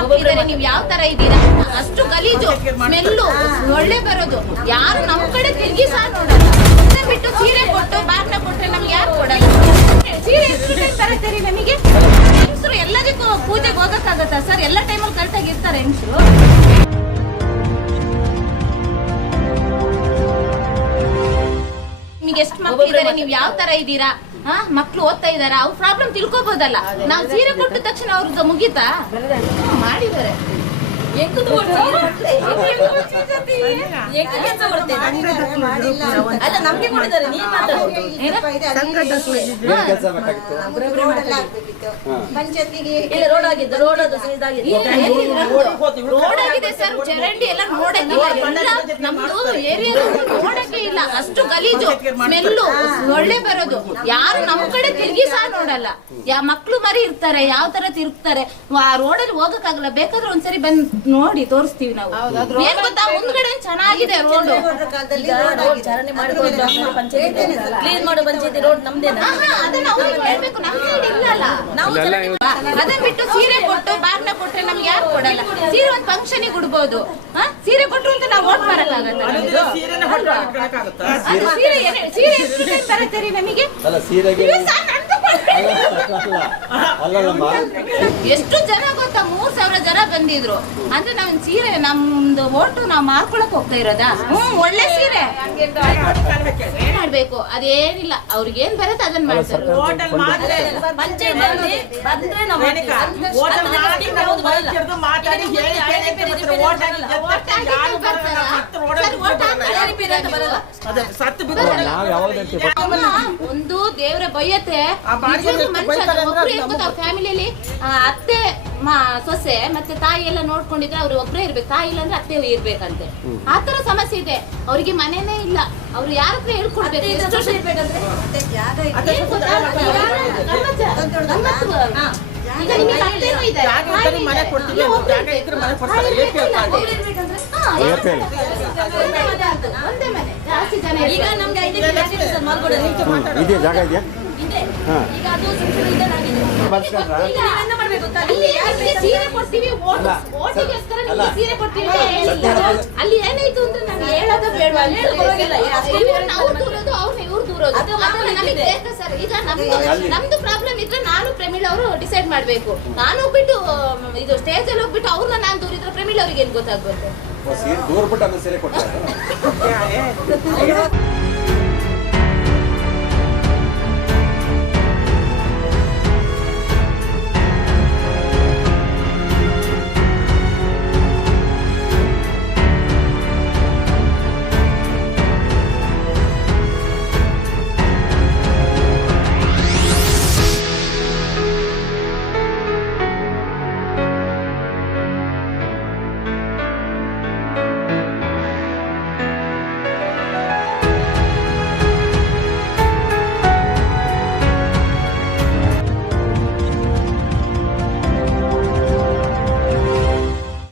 ಮಕ್ಕಳಿದ್ದಾರೆ ನೀವು ಯಾವ ತರ ಇದ್ದೀರಾ? ಅಷ್ಟು ಗಲೀಜು ಸ್ಮೆಲ್ಲು ಒಳ್ಳೆ ಬರೋದು. ಯಾರು ನಮ್ ಕಡೆ ತಿರುಗಿ ಸಹ ನೋಡಲ್ಲ ಬಿಟ್ಟು ಸೀರೆ ಕೊಟ್ಟು ಬಾಗ್ನ ಕೊಟ್ರೆ ನಮ್ಗೆ ಯಾರು ಕೊಡಲ್ಲ? ಸೀರೆ ಎಷ್ಟು time ತರತ್ತೀರಿ ನಮಗೆ? ಹೆಂಗಸರು ಎಲ್ಲದಕ್ಕೂ ಪೂಜೆಗೆ ಹೋಗಕ್ಕಾಗತ್ತಾ ಸರ್? ಎಲ್ಲ ಟೈಮಲ್ಲಿ ಕರೆಕ್ಟಾಗಿ ಇರ್ತಾರೆ ಹೆಂಗಸರು? ನಿಮಗೆ ಎಷ್ಟು ನೀವು ಯಾವ ತರ ಇದ್ದೀರಾ? ಹಾ ಮಕ್ಳು ಓದ್ತಾ ಇದಾರ ಅವ್ರ ಪ್ರಾಬ್ಲಮ್ ತಿಳ್ಕೊಬೋದಲ್ಲ. ನಾವು ಸೀರೆ ಕೊಟ್ಟ ತಕ್ಷಣ ಅವ್ರದ್ದು ಮುಗೀತಾ? ಅಲ್ಲ ನಮ್ಗೆ ಪಂಚಾಯತಿಗೆ ಇಲ್ಲ ರೋಡ್ ಆಗಿದ್ದು ರೋಡ್ ಅದು ಇದಾಗಿದೆ ರೋಡ್ ಆಗಿದೆ ಸರ್ ಚರಂಡಿ ಎಲ್ಲ ನಮ್ದು ಏರಿಯಾ ನೋಡಕ್ಕೆ ಇಲ್ಲ. ಅಷ್ಟು ಗಲೀಜು ಸ್ಮೆಲ್ಲು ಒಳ್ಳೆ ಬರೋದು. ಯಾರು ನಮ್ ಕಡೆ ತಿರುಗಿ ಸಹ ನೋಡಲ್ಲ. ಯಾ ಮಕ್ಳು ಮರಿ ಇರ್ತಾರೆ ಯಾವ ತರ ತಿರುಗ್ತಾರೆ. ರೋಡಲ್ಲಿ ಹೋಗಕ್ಕಾಗಲ್ಲ. ಬೇಕಾದ್ರೆ ಒಂದ್ಸರಿ ಬಂದ್ ನೋಡಿ ತೋರಿಸ್ತೀವಿ ನಾವು. ಏನ್ ಗೊತ್ತಾ? ಮುಂದ್ಗಡೆ ಚೆನ್ನಾಗಿದೆ ರೋಡ್ ಈಗ ರೋಡ್ ಚಾರಣೆ ಮಾಡ್ಕೊಂಡು ಪಂಚಾಯತಿ ಕ್ಲೀನ್ ಮಾಡೋ ಪಂಚಾಯತಿ ರೋಡ್ ನಮ್ದೇನಾ? ಅದನ್ನ ಅವ್ರಿಗೆ ಹೇಳ್ಬೇಕು. ನಮ್ ಸೈಡ್ ಇಲ್ಲಲ್ಲ ನಾವು ಅದನ್ನ ಬಿಟ್ಟು ಸೀರೆ ಕೊಟ್ಟು ಬ್ಯಾಗ್ನ ಕೊಟ್ರೆ ನಮ್ಗೆ ಯಾರು ಕೊಡಲ್ಲ? ಸೀರೆ ಒಂದ್ ಫಂಕ್ಷನ್ ಉಡ್ಬೋದು. ಹಾ? ಸೀರೆ ಕೊಟ್ರು ಅಂತ ನಾವು ಓಟ್ ಮಾಡಕ್ಕಾಗತ್ತ ಸೀರೆ ಸೀರೆ ಎಷ್ಟು ಸೀರೆ ತರತ್ತೀರಿ ನಮಗೆ? ಎಷ್ಟು ಜನ ಗೊತ್ತಾ? ಮೂರ್ ಸಾವಿರ ಜನ ಬಂದಿದ್ರು. ಅಂದ್ರೆ ನಮ್ ಸೀರೆ ನಮ್ದು ಓಟು ನಾವ್ ಮಾರ್ಕೊಳಕ್ ಹೋಗ್ತಾ ಇರೋದಾ? ಹ್ಮ್ ಒಳ್ಳೆ ಸೀರೆ. ಏನ್ ಮಾಡ್ಬೇಕು? ಅದೇನಿಲ್ಲ. ಅವ್ರಿಗೆ ಏನ್ ಬರುತ್ತೆ ಅದನ್ನ ಮಾಡ್ತಾರೆ. ಪಂಚಾಯತಿ ಬಂದ್ರೆ ನಾವು ಮಾತಾಡಿ ಒಂದು ದೇವ್ರ ಬೈಯತ್ತೆ. ಅವ್ರ ಫ್ಯಾಮಿಲಿಯಲ್ಲಿ ಅತ್ತೆ ಮಾ ಸೊಸೆ ಮತ್ತೆ ತಾಯಿ ಎಲ್ಲ ನೋಡ್ಕೊಂಡಿದ್ರೆ ಅವ್ರು ಒಬ್ರೇ ಇರ್ಬೇಕು. ತಾಯಿ ಇಲ್ಲ ಅಂದ್ರೆ ಅತ್ತೆ ಇರ್ಬೇಕಂತೆ. ಆ ತರ ಸಮಸ್ಯೆ ಇದೆ. ಅವ್ರಿಗೆ ಮನೆನೇ ಇಲ್ಲ. ಅವ್ರು ಯಾರ ಹತ್ರ ಹೇಳ್ಕೊಡ್ಬೇಕು. ಈಗ ನಿಮಗೆ ಜಾಗ ಇದ್ದರೆ ಮನೆ ಇದೆ. ಕೊಡ್ತೀವಿ, ಜಾಗ. ಇದ್ರೆ ಮನೆ ಕೊಡ್ತಾರೆ, ಈಗ. ನಮ್ಗೆ ಐದಕ್ಕೆ ಆಗಿದೆ ಸರ್ ಮಾಲ್ಗೋಡಲ್ಲಿ ಇದೇ ಜಾಗ ಇದೆಯಾ? ಈಗ ಅದು ಸಿಕ್ಕಿದೆ ಸೀರೆ ಕೊಡ್ತೀವಿ ಓಟಿಗೋಸ್ಕರ ನಿಮ್ಗೆ ಸೀರೆ ಕೊಡ್ತೀವಿ ಅಲ್ಲಿ ಏನಾಯ್ತು ಅಂತ ನಾನು ಹೇಳೋದು ಬೇಡ. ಅಲ್ಲಿ ಪರವಾಗಿಲ್ಲ. ಇವ್ರು ನಾವು ಅವ್ರನ್ನ ಇವ್ರು ದೂರೋದು ಅದು ಅದು ಮಾಮೂಲಿ ನಮಗೆ. ಸರ್? ಈಗ ನಮ್ದು ನಮ್ದು ಪ್ರಾಬ್ಲಮ್ ಇದ್ರೆ ನಾನು ಪ್ರಮೀಳ್ ಅವರು ಡಿಸೈಡ್ ಮಾಡ್ಬೇಕು. ನಾನು ಹೋಗ್ಬಿಟ್ಟು ಇದು ಸ್ಟೇಜ್ ಅಲ್ಲಿ ಹೋಗ್ಬಿಟ್ಟು ಅವ್ರನ್ನ ನಾನು ದೂರಿದ್ರೆ ಪ್ರಮೀಳ್ ಅವ್ರಿಗೆ ಏನ್ ಗೊತ್ತಾಗ್ಬೇಕು? ದೂರ್ಬಿಟ್ಟು ಸೀರೆ ಕೊಡ್ತಾರೆ